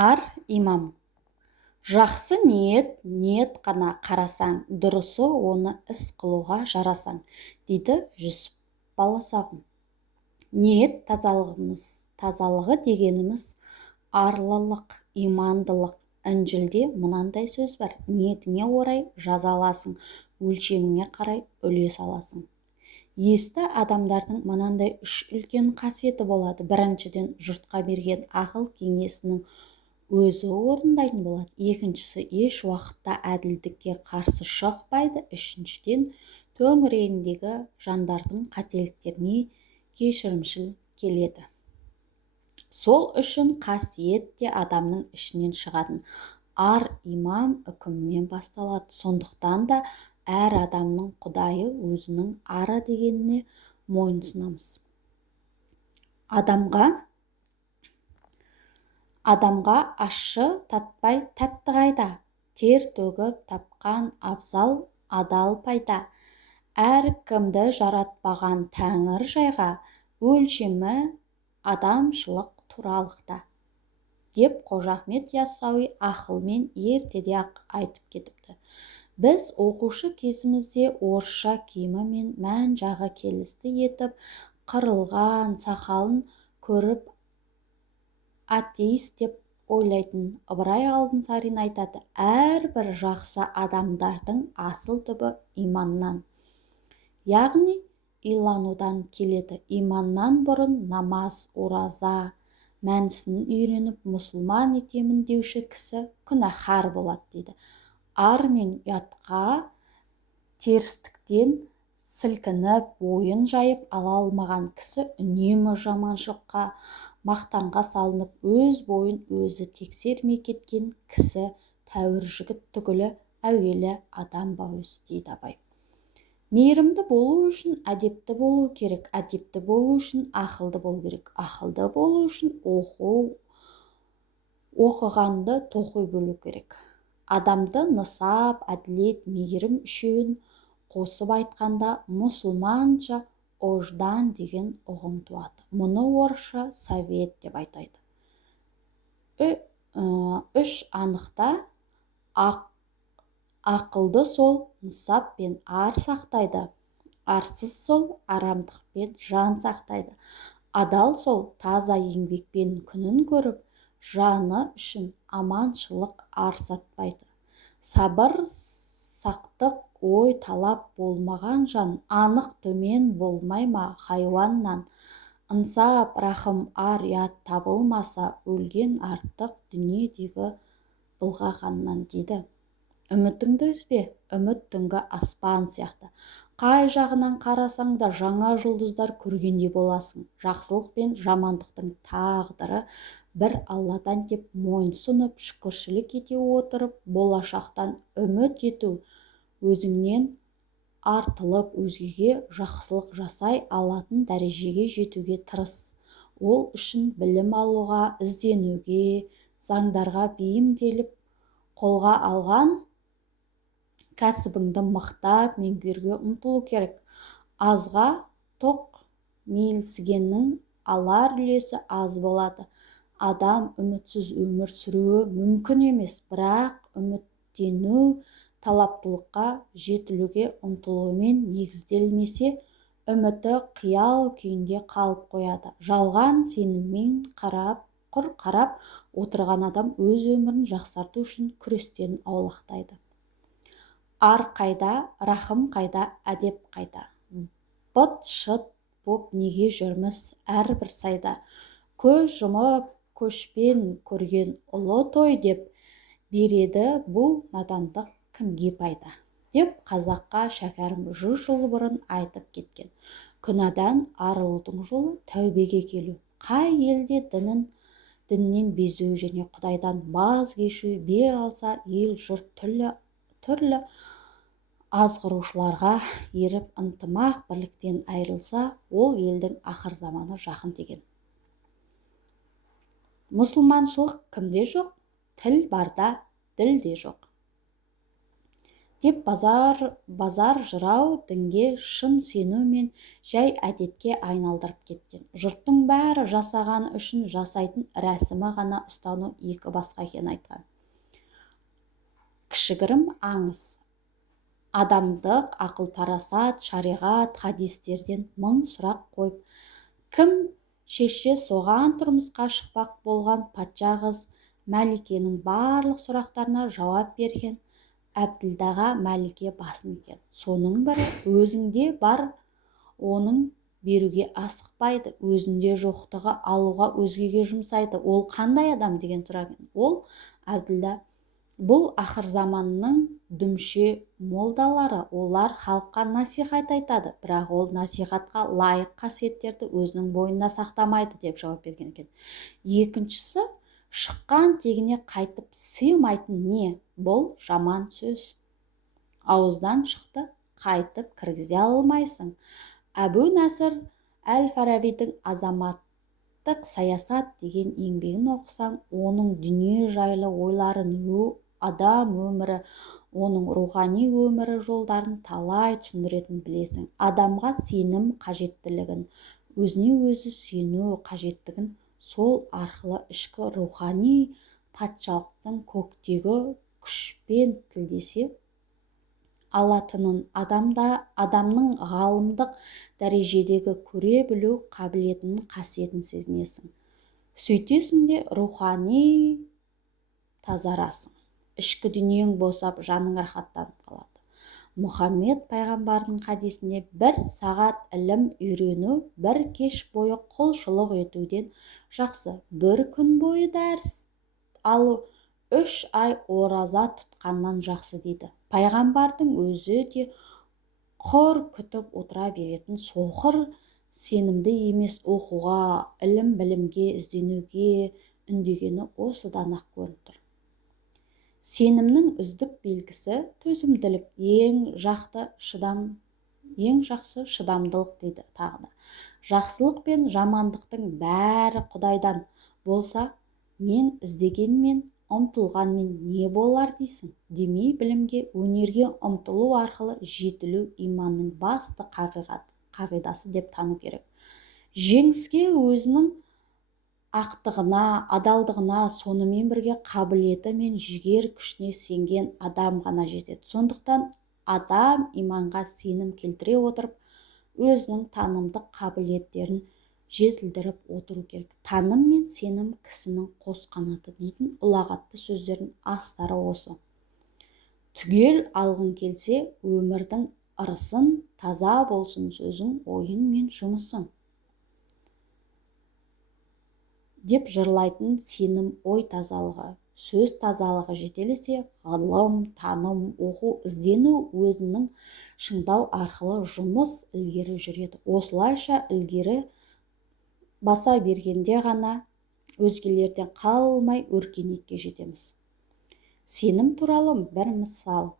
Ар имам. Жақсы ниет қана қарасаң, дұрысы оны іс қылуға жарасаң, дейді Жүсіп баласағұн. Ниет тазалығы дегеніміз арлылық, имандылық. Інжілде мынандай сөз бар: ниетіңе орай жаза аласың, өлшеміңе қарай үлес аласың. Есті адамдардың мынандай үш үлкен қасиеті болады. Біріншіден, жұртқа берген ақыл кеңесінің өзі орындайтын болады. Екіншісі, еш уақытта әділдікке қарсы шықпайды. Үшіншіден, төңірегіндегі жандардың қателіктеріне кешірімшіл келеді. Сол үшін қасиет те адамның ішінен шығатын ар имам үкімімен басталады. Сондықтан да әр адамның құдайы өзінің ары дегеніне мойынсынамыз. Адамға ащы татпай тәтті қайда, тер төгіп тапқан абзал адал пайда. Әркімді жаратпаған тәңір жайға, өлшемі адамшылық туралықта, деп Қожа Ахмет Яссауи ақылмен ертеде-ақ айтып кетіпті. Біз оқушы кезімізде орысша киімі мен мән-жағы келісті етіп қырылған сақалын көріп атеист деп ойлайтын Ыбырай Алтынсарин айтады: әрбір жақсы адамдардың асыл түбі иманнан, яғни иланудан келеді. Иманнан бұрын намаз, ораза мәнісін үйреніп мұсылман етемін деуші кісі күнәһар болады, дейді. Ар мен ұятқа терістіктен сілкініп, ойын жайып ала алмаған кісі үнемі жаманшылыққа, мақтанға салынып, өз бойын өзі тексермей кеткен кісі тәуір жігіт түгілі әуелі адам ба өзі, дейді абай. Мейірімді болу үшін әдепті болу керек, әдепті болу үшін ақылды болу керек, ақылды болу үшін оқығанды тоқи білу керек. Адамды нысап, әділет, мейірім үшеуін қосып айтқанда мұсылманша ождан деген ұғым туады. Мұны орысша совет деп айтайды. Үш анықта ақылды сол нысап пен ар сақтайды, арсыз сол арамдықпен жан сақтайды. Адал сол таза еңбекпен күнін көріп, жаны үшін аманшылық ар сатпайды. Сабыр, сақтық, ой талап болмаған жан анық төмен болмай ма хайуаннан? Ынсап, рахым, ар, ұят табылмаса, өлген артық дүниедегі былғағаннан, дейді. Үмітіңді үзбе, үміт түнгі аспан сияқты. Қай жағынан қарасаң да жаңа жұлдыздар көргендей боласың. Жақсылық пен жамандықтың тағдыры бір Алладан деп мойынсұнып, шүкіршілік ете отырып, болашақтан үміт ету, өзіңнен артылып, өзгеге жақсылық жасай алатын дәрежеге жетуге тырыс. Ол үшін білім алуға, ізденуге, заңдарға бейімделіп, қолға алған кәсібіңді мықтап меңгеруге ұмтылу керек. Азға тоқ мейілсігеннің алар үлесі аз болады. Адам үмітсіз өмір сүруі мүмкін емес, бірақ үміттену талаптылыққа жетілуге ұмтылуымен негізделмесе, үміті қиял күйінде қалып қояды. Жалған сеніммен құр қарап отырған адам өз өмірін жақсарту үшін күрестен аулақтайды. Ар қайда, рахым қайда, әдеп қайда? Быт-шыт боп неге жүрміз әрбір сайда? Көз жұмып көшпен көрген ұлы той деп береді бұл надандық кімге пайда? Деп қазаққа шәкәрім 100 жыл бұрын айтып кеткен. Күнәдан арылудың жолы тәубеге келу. Қай елде діннен безу және Құдайдан баз кешу бел алса, ел жұрт түрлі азғырушыларға еріп ынтымақ бірліктен айырылса, ол елдің ақыр заманы жақын деген. Мұсылманшылық кімде жоқ? Тіл барда діл де жоқ. деп базар жырау дінге шын сену мен жай әдетке айналдырып кеткен. Жұрттың бәрі жасағаны үшін жасайтын рәсімі ғана ұстану екі басқа екенін айтқан. Кішігірім аңыз, адамдық ақыл-парасат, шариғат, хадистерден мың сұрақ қойып, кім шешсе соған тұрмысқа шықпақ болған патша қыз Мәликенің барлық сұрақтарына жауап берген. Әбділдаға Мәлике басын иген. Соның бірі, өзіңде бар, оның беруге асықпайды, өзінде жоқтығы алуға өзгеге жұмсайды. Ол қандай адам деген сұраған. Ол Әбділда, бұл ақыр заманның дүмше молдалары, олар халыққа насихат айтады, бірақ ол насихатқа лайық қасиеттерді өзінің бойында сақтамайды деп жауап берген екен. Екіншісі, шыққан тегіне қайтып сыймайтын не? Бұл жаман сөз. Ауыздан шықты, қайтып кіргізе алмайсың. Әбу Насыр әл-Фарабидің азаматтық саясат деген еңбегін оқысаң, оның дүние жайлы ойларын, адам өмірі, оның рухани өмірі жолдарын талай түсіндіретін білесің. Адамға сенім қажеттілігін, өзіне өзі сену қажеттігін сол арқылы ішкі рухани патшалықтың көктегі күшпен тілдесе алатынын, адамның ғалымдық дәрежедегі көре білу қабілетінің қасиетін сезінесің. Сөйтесің де рухани тазарасың. Ішкі дүниең босап, жаның рахаттанып қалады. Мұхаммед пайғамбардың хадисінде бір сағат ілім үйрену бір кеш бойы құлшылық етуден жақсы. Бір күн бойы дәріс алу 3 ай ораза тұтқаннан жақсы дейді. Пайғамбардың өзі де құр күтіп отыра беретін соқыр сенімді емес, оқуға, ілім-білімге, ізденуге үндегені осыдан-ақ көрініп тұр. Сенімнің үздік белгісі төзімділік, ең жақсы шыдамдылық дейді тағы да. Жақсылық пен жамандықтың бәрі Құдайдан болса, мен іздегенмен, ұмтылғанмен не болар дейсің? Демей білімге, өнерге ұмтылу арқылы жетілу иманның басты қағидасы деп тану керек. Жеңіске өзінің ақтығына, адалдығына, сонымен бірге қабілеті мен жігер күшіне сенген адам ғана жетеді. Сондықтан адам иманға сенім келтіре отырып, өзінің танымдық қабілеттерін жетілдіріп отыру керек. Таным мен сенім кісінің қос қанаты дейтін ұлағатты сөздердің астары осы. Түгел алғың келсе, өмірдің ырысын, таза болсын сөзің, ойың мен жұмысың деп жырлайтын сенім ой тазалығы, сөз тазалығы жетелесе, ғылым, таным, оқу, іздену өзінің шыңдау арқылы жұмыс ілгері жүреді. Осылайша ілгері баса бергенде ғана өзгелерден қалмай өркениетке жетеміз. Сенім туралы бір мысал.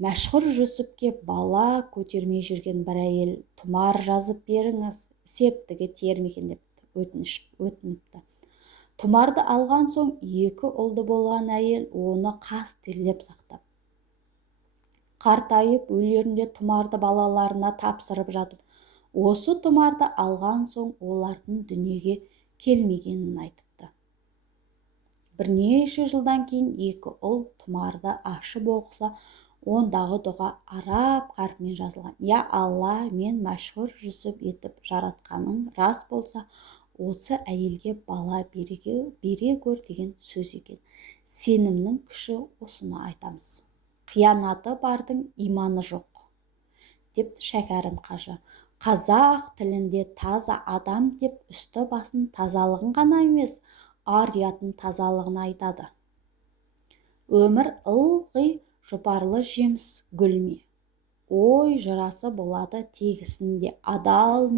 Мәшһүр Жүсіпке бала көтермей жүрген бір әйел тұмар жазып беріңіз, септігі тиер ме екен деп өтініпті. Тұмарды алған соң 2 ұлды болған әйел оны қастерлеп сақтап. Қартайып өлерінде тұмарды балаларына тапсырып жатып, осы тұмарды алған соң олардың дүниеге келмегенін айтыпты. Бірнеше жылдан кейін 2 ұл тұмарды ашып оқыса, ондағы дұға араб қарпімен жазылған. Я Алла, мен мәшһүр Жүсіп етіп жаратқаның рас болса, осы әйелге бала бере көр деген сөз екен. Сенімнің күші осыны айтамыз. Қиянаты бардың иманы жоқ, депті Шәкәрім қажы. Қазақ тілінде таза адам деп үсті басын тазалығын ғана емес, ар-ұятын тазалығын айтады. Өмір ылғи жұпарлы жеміс гүл ме? Ой жырасы болады тегісінде, адал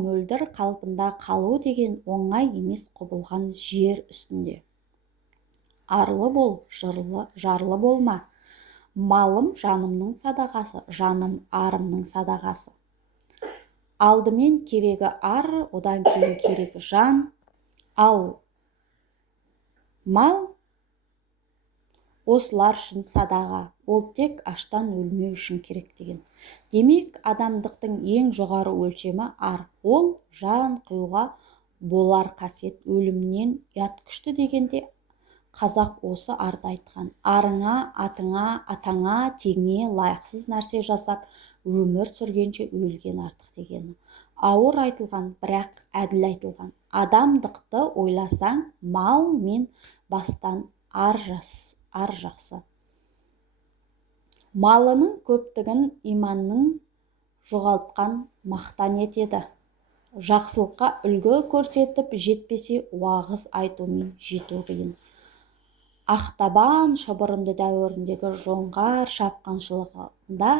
мөлдір қалпында қалу деген оңай емес құбылған жер үстінде. Арлы бол, жарлы болма. Малым жанымның садағасы, жаным арымның садағасы. Алдымен керегі ар, одан кейін керегі жан. Ал мал осылар үшін садаға, ол тек аштан өлмеу үшін керек деген. Демек, адамдықтың ең жоғары өлшемі ар, ол жан қиюға болар қасиет, өлімнен ұят күшті дегенде қазақ осы арды айтқан. Арыңа, атаңа, теңе лайықсыз нәрсе жасап, өмір сүргенше өлген артық дегені. Ауыр айтылған, бірақ әділ айтылған. Адамдықты ойласаң, мал мен бастан ар жақсы. Малының көптігін иманның жоғалтқан мақтан етеді. Жақсылыққа үлгі көрсетіп жетпесе, уағыз айтумен жету қиын. Ақтабан шұбырынды дәуіріндегі жоңғар шапқыншылығында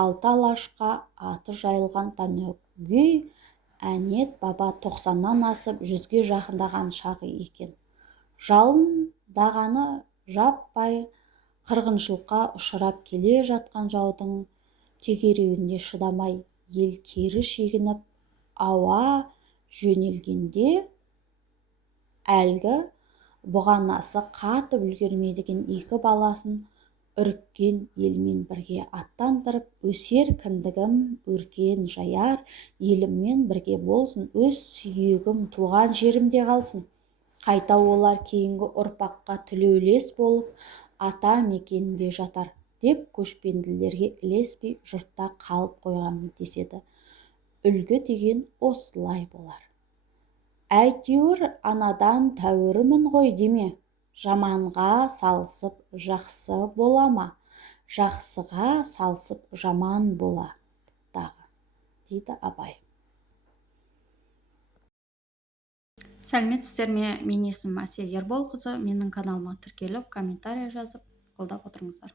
6 алашқа аты жайылған Танагөй әнет баба 90-нан асып 100-ге жақындаған шағы екен. Жалындағаны жаппай қырғыншылыққа ұшырап келе жатқан жаудың тегеруініне шыдамай, ел кері шегініп ауа жөнелгенде әлгі бұғанасы қатып үлгермеген 2 баласын үріккен елмен бірге аттандырып, өсер кіндігім өркен жаяр, еліммен бірге болсын, өз сүйегім туған жерімде қалсын. Қайта олар кейінгі ұрпаққа тілеулес болып, ата мекенінде жатар, деп көшпенділерге ілеспей жұртта қалып қойған деседі. Үлгі деген осылай болар. Әйтеуір анадан тәуірмін ғой деме, жаманға салысып жақсы бола ма, жақсыға салысып жаман бола дағы, дейді Абай. Сәлеметсіздер ме? Мен есімім Әсия Ерболқызы. Менің каналыма тіркеліп, комментарий жазып, қолдап отырыңыздар.